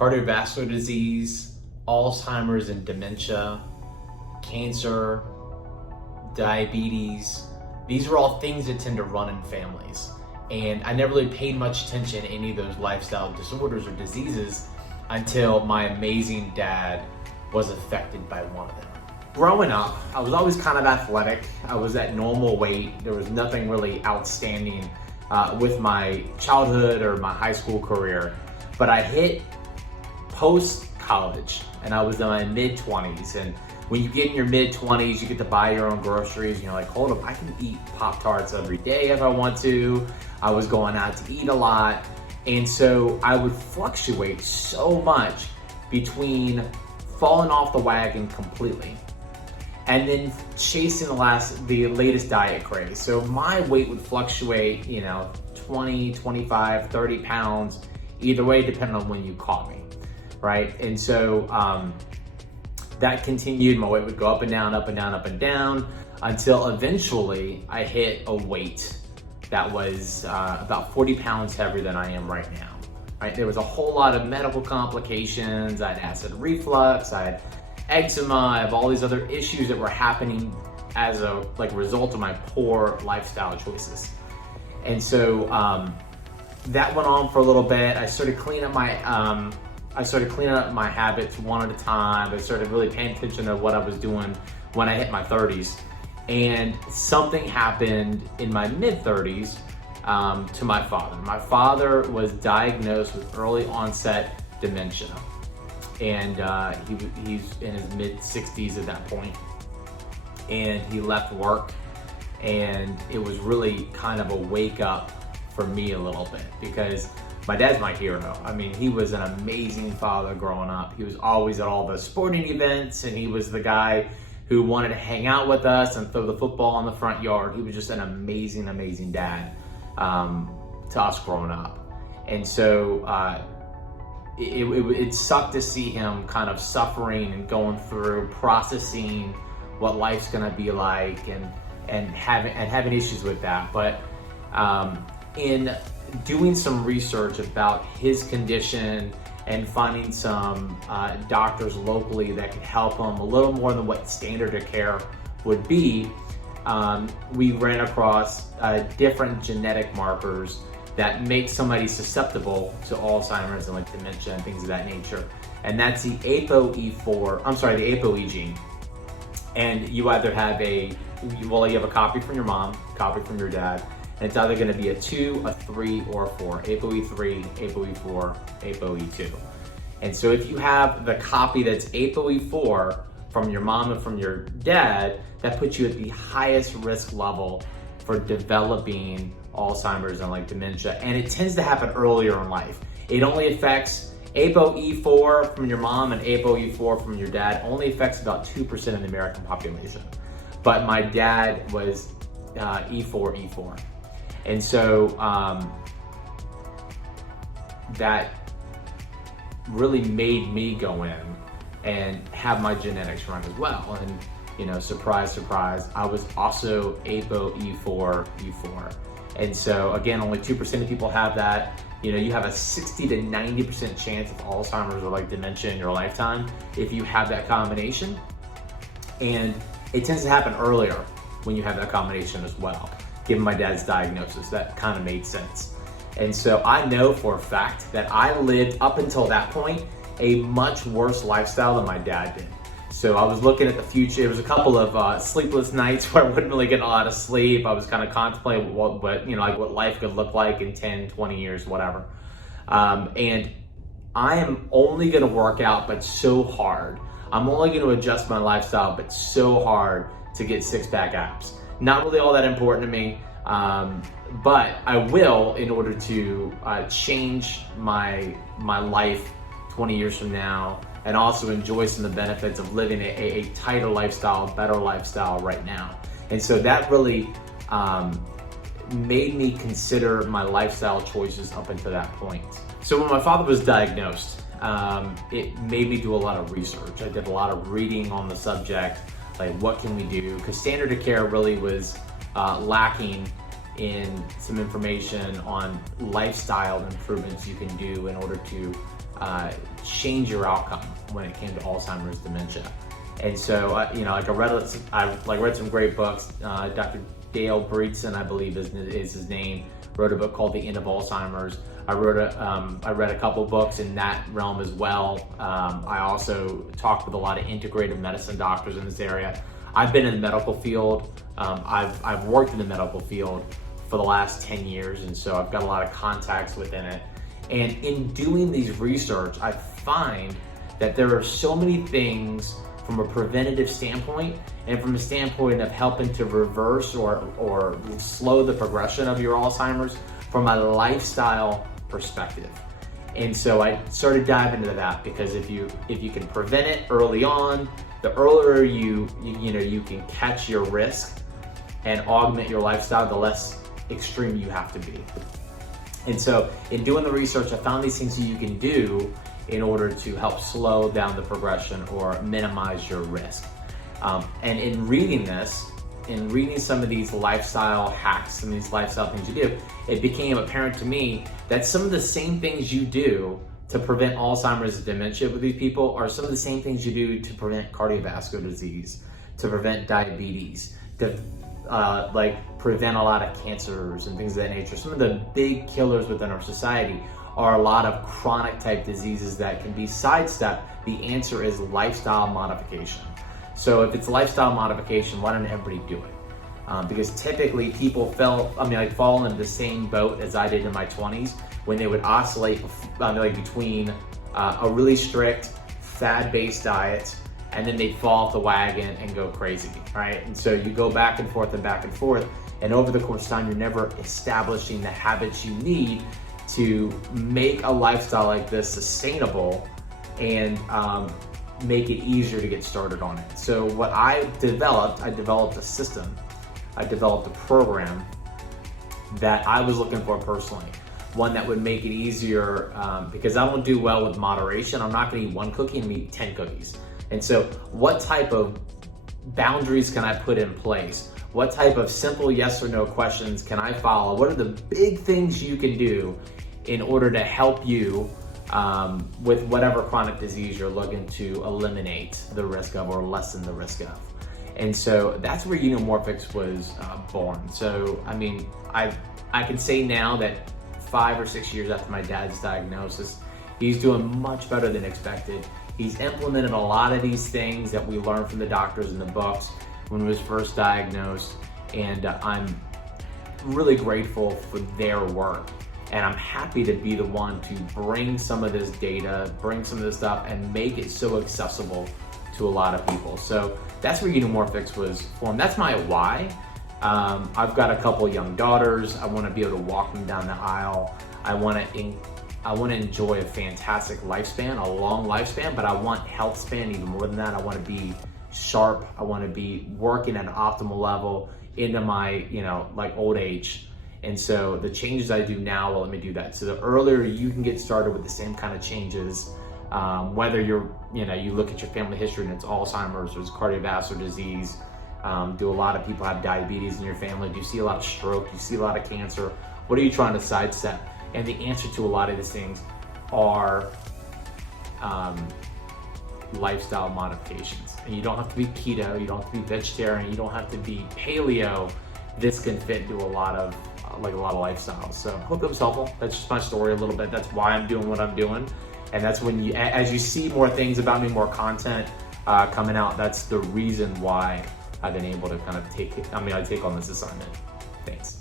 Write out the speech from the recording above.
cardiovascular disease, Alzheimer's and dementia, cancer, diabetes. These are all things that tend to run in families. And I never really paid much attention to any of those lifestyle disorders or diseases until my amazing dad was affected by one of them. Growing up, I was always kind of athletic. I was at normal weight. There was nothing really outstanding with my childhood or my high school career. But I hit post-college and I was in my mid-20s. And when you get in your mid-20s, you get to buy your own groceries and you're like, hold up, I can eat Pop-Tarts every day if I want to. I was going out to eat a lot. And so I would fluctuate so much between falling off the wagon completely and then chasing the latest diet craze. So my weight would fluctuate, 20, 25, 30 pounds, either way, depending on when you caught me, right? And so that continued. My weight would go up and down, up and down, up and down, until eventually I hit a weight that was about 40 pounds heavier than I am right now, right? There was a whole lot of medical complications. I had acid reflux, I had eczema, I have all these other issues that were happening as a result of my poor lifestyle choices. And so that went on for a little bit. I started cleaning up my habits one at a time. I started really paying attention to what I was doing when I hit my 30s. And something happened in my mid-30s to my father. My father was diagnosed with early onset dementia. And he's in his mid-60s at that point. And he left work. And it was really kind of a wake up for me a little bit, because my dad's my hero. I mean, he was an amazing father growing up. He was always at all the sporting events, and he was the guy who wanted to hang out with us and throw the football in the front yard. He was just an amazing, amazing dad to us growing up. And so it sucked to see him kind of suffering and going through processing what life's gonna be like and having issues with that. But in doing some research about his condition and finding some doctors locally that could help him a little more than what standard of care would be, we ran across different genetic markers that make somebody susceptible to Alzheimer's and dementia and things of that nature. And that's the ApoE gene. And you either have you have a copy from your mom, a copy from your dad, and it's either gonna be a 2, a 3, or a 4, ApoE3, ApoE4, ApoE2. And so if you have the copy that's ApoE4 from your mom and from your dad, that puts you at the highest risk level for developing Alzheimer's and dementia. And it tends to happen earlier in life. It only affects ApoE4 from your mom and ApoE4 from your dad only affects about 2% of the American population. But my dad was E4. And so that really made me go in and have my genetics run as well. And surprise, surprise, I was also ApoE4. And so again, only 2% of people have that. You have a 60 to 90% chance of Alzheimer's or dementia in your lifetime if you have that combination. And it tends to happen earlier when you have that combination as well. Given my dad's diagnosis, that kind of made sense. And so I know for a fact that I lived up until that point a much worse lifestyle than my dad did. So I was looking at the future. It was a couple of sleepless nights where I wouldn't really get a lot of sleep. I was kind of contemplating what life could look like in 10, 20 years, whatever. And I am only gonna work out, but so hard. I'm only gonna adjust my lifestyle, but so hard to get six-pack abs. Not really all that important to me, but I will in order to change my life 20 years from now, and also enjoy some of the benefits of living a tighter lifestyle, better lifestyle right now. And so that really made me consider my lifestyle choices up until that point. So when my father was diagnosed, it made me do a lot of research. I did a lot of reading on the subject, what can we do? Because standard of care really was lacking in some information on lifestyle improvements you can do in order to change your outcome when it came to Alzheimer's dementia. And so, I read some great books. Dr. Dale Breedson, I believe is his name, wrote a book called The End of Alzheimer's. I read a couple books in that realm as well. I also talked with a lot of integrative medicine doctors in this area. I've been in the medical field. I've worked in the medical field for the last 10 years, and so I've got a lot of contacts within it. And in doing these research, I find that there are so many things from a preventative standpoint and from a standpoint of helping to reverse or slow the progression of your Alzheimer's from a lifestyle perspective. And so I started diving into that, because if you can prevent it early on, the earlier you can catch your risk and augment your lifestyle, the less extreme you have to be. And so in doing the research, I found these things that you can do in order to help slow down the progression or minimize your risk. And in reading some of these lifestyle hacks and these lifestyle things you do, it became apparent to me that some of the same things you do to prevent Alzheimer's and dementia with these people are some of the same things you do to prevent cardiovascular disease, to prevent diabetes, to prevent a lot of cancers and things of that nature. Some of the big killers within our society are a lot of chronic type diseases that can be sidestepped. The answer is lifestyle modification. So if it's lifestyle modification, why don't everybody do it? Because typically people fall into the same boat as I did in my 20s, when they would oscillate between a really strict fad-based diet, and then they'd fall off the wagon and go crazy, right? And so you go back and forth, and over the course of time, you're never establishing the habits you need to make a lifestyle like this sustainable and make it easier to get started on it. So what I developed a system, I developed a program that I was looking for personally. One that would make it easier, because I don't do well with moderation. I'm not gonna eat one cookie and eat 10 cookies. And so what type of boundaries can I put in place? What type of simple yes or no questions can I follow? What are the big things you can do in order to help you with whatever chronic disease you're looking to eliminate the risk of or lessen the risk of? And so that's where Unimorphix was born. So, I mean, I can say now that 5 or 6 years after my dad's diagnosis, he's doing much better than expected. He's implemented a lot of these things that we learned from the doctors in the books when he was first diagnosed, and I'm really grateful for their work. And I'm happy to be the one to bring some of this data, bring some of this stuff, and make it so accessible to a lot of people. So that's where Unimorphix was formed. That's my why. I've got a couple young daughters. I want to be able to walk them down the aisle. I want to enjoy a fantastic lifespan, a long lifespan, but I want health span even more than that. I want to be sharp. I want to be working at an optimal level into my, old age. And so the changes I do now will let me do that. So the earlier you can get started with the same kind of changes, whether you look at your family history and it's Alzheimer's or it's cardiovascular disease, do a lot of people have diabetes in your family? Do you see a lot of stroke? Do you see a lot of cancer? What are you trying to sidestep? And the answer to a lot of these things are lifestyle modifications. And you don't have to be keto, you don't have to be vegetarian, you don't have to be paleo. This can fit into a lot of lifestyles. So I hope it was helpful. That's just my story a little bit. That's why I'm doing what I'm doing. And that's when as you see more things about me, more content coming out, that's the reason why I've been able to kind of take on this assignment. Thanks.